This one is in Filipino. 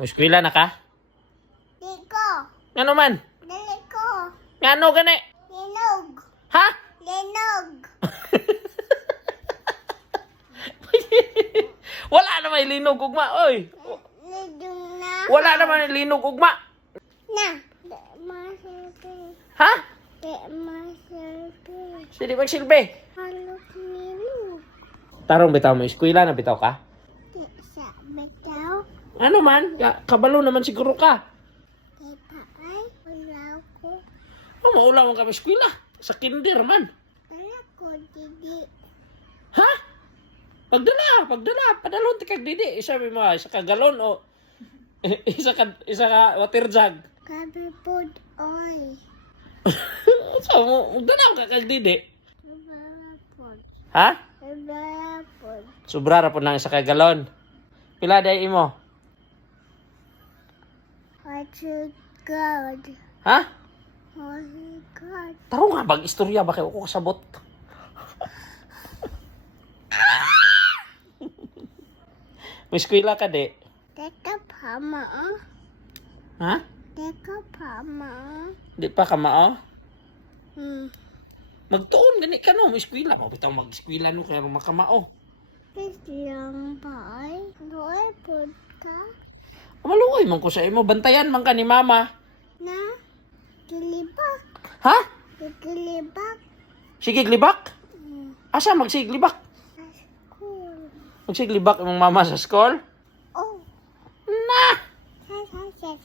Eskwela na ka? Liko. Ano man? Daliko. Ngano gani? Linog. Ha? Linog. Wala naman linog ugma, oy. Lidong na. Wala naman linog ugma. Na. Di masilbi. Ha? Di masilbi. Sige magsilbi. Halok nilog. Tarong bitaw mo, eskwela na bitaw ka? Di sa bitaw. Ano man? Kabalo naman siguro ka. Di paay. Wala ko. Maula mo kami eskwela. Sa kinder man. Wala ko didi. Ha? Pagdala. Padalon ti kag didi. Isa may mga, isa ka galon o isa ka water jug. Kabe pod oy. So, magdala ka kag didi. Wala pod. Ha? Wala pod. Sobra ra po ng isa ka galon. Pila day imo? Oh God. Ha? Oh God. Taro nga, bag-istorya ba kayo ako kasabot? May eskwela ka, de. Teka pama ah. Ha? Teka pama. Di pa ka mao? Hmm. Magtuon, gani ka no. May eskwela. Mabitaw mag-eskwela no, kaya makamao. Please lang ba ay? Doy pod ka? Maluoy man ko sa imo. Bantayan man ka ni mama. Na? Kilibak. Ha? Kilibak. Sigiglibak? Hmm. Asa magsiglibak? Sa school. Magsiglibak imong mama sa school? Oh. Na! Sa.